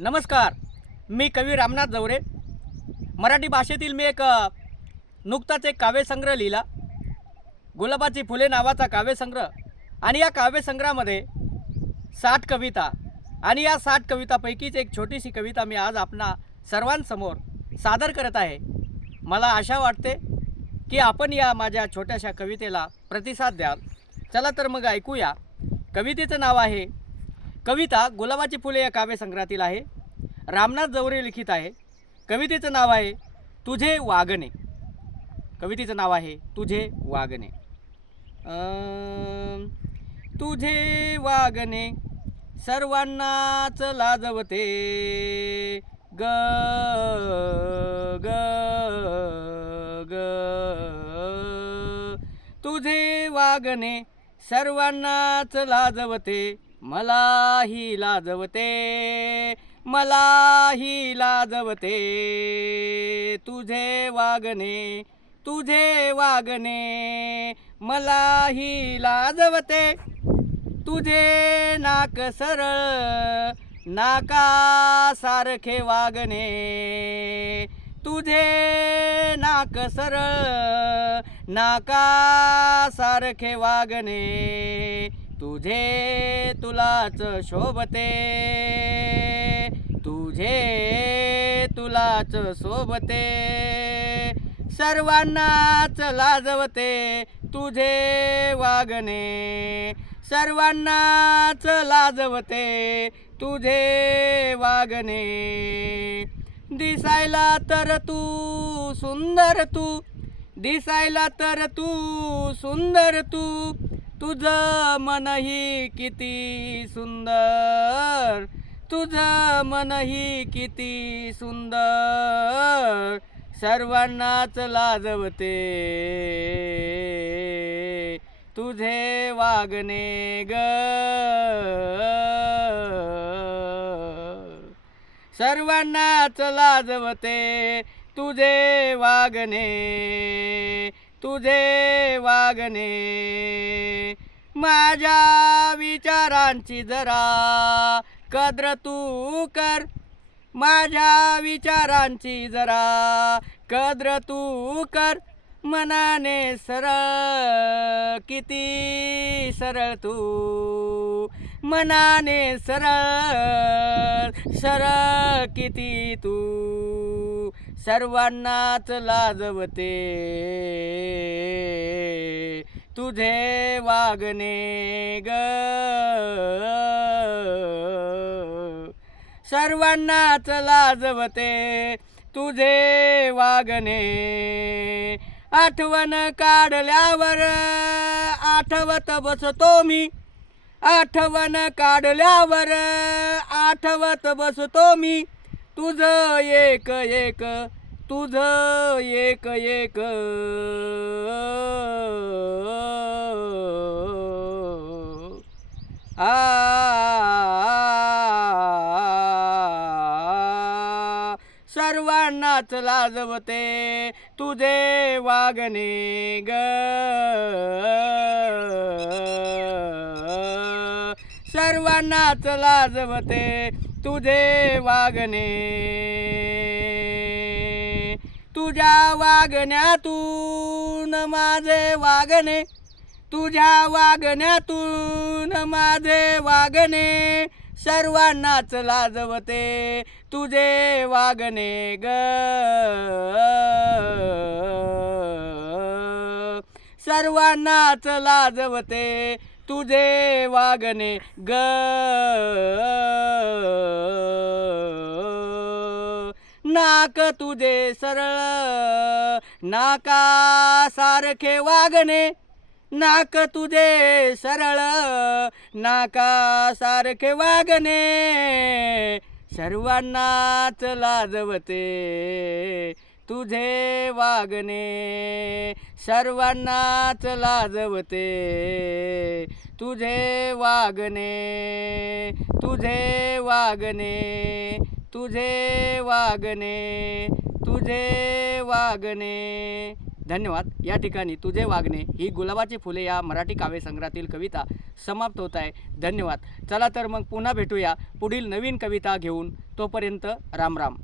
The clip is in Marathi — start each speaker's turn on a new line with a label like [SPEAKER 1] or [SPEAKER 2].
[SPEAKER 1] नमस्कार मी कवी रामनाथ जवरे. मराठी भाषेतील मी एक नुकताच एक काव्यसंग्रह लिहिला. गुलाबाची फुले नावाचा काव्यसंग्रह. आणि या काव्यसंग्रहामध्ये साठ कविता. आणि या साठ कवितापैकीच एक छोटीशी कविता मी आज आपणा सर्वांसमोर सादर करत आहे. मला आशा वाटते की आपण या माझ्या छोट्याशा कवितेला प्रतिसाद द्याल. चला तर मग ऐकूया. कवितेचं नाव आहे कविता गुलाबाची फुले या काव्यसंग्रहातील आहे. रामनाथ जवरे लिखित आहे. कवितेचं नाव आहे तुझे वागणे. कवितेचं नाव आहे तुझे वागणे. तुझे वागणे सर्वांनाच लाजवते. ग ग ग. तुझे वागणे सर्वांनाच लाजवते. मलाही लाजवते मलाही लाजवते. तुझे वागणे तुझे वागणे मलाही लाजवते. तुझे नाक सरळ नाकासारखे वागणे. तुझे नाक सरळ नाकासारखे वागणे. तुझे तुलाच शोभते. तुझे तुलाच शोभते. सर्वांनाच लाजवते तुझे वागणे. सर्वांनाच लाजवते तुझे वागणे. दिसायला तर तू सुंदर तू. दिसायला तर तू सुंदर तू. तुझं मनही किती सुंदर तुझं मनही किती सुंदर सर्वांनाच लाजवते. तुझे वागणे ग. सर्वांनाच लाजवते तुझे वागणे. तुझे वागणे. माझ्या विचारांची जरा कद्र तू कर. माझ्या विचारांची जरा कद्र तू कर. मनाने सरळ किती सरळ तू. मनाने सरळ सरळ किती तू. सर्वांनाच लाजवते. तुझे वागणे ग. सर्वांनाच लाजवते. तुझे वागणे. आठवण काढल्यावर आठवत बसतो मी. आठवण काढल्यावर आठवत बसतो मी. तुझं एक एक तुझं एक एक आ सर्वांनाच लाजवते तुझे वागणे ग सर्वांनाच लाजवते तुझे वागणे तुझ्या वागण्यातून माझे वागणे तुझ्या वागण्यातून माझे वागणे सर्वांनाच लाजवते तुझे वागणे ग. सर्वांनाच लाजवते तुझे वागणे ग. नाक तुझे सरळ नाकासारखे वागणे. नाक तुझे सरळ नाकासारखे वागणे. सर्वांनाच लाजवते तुझे वागणे. सर्वांनाच लाजवते तुझे वागणे तुझे वागणे. तुझे वागणे तुझे वागणे. धन्यवाद. या ठिकाणी तुझे वागणे ही गुलाबाची फुले या मराठी काव्यसंग्रहातील कविता समाप्त होत आहे. धन्यवाद. चला तर मग पुन्हा भेटूया पुढील नवीन कविता घेऊन. तोपर्यंत राम राम.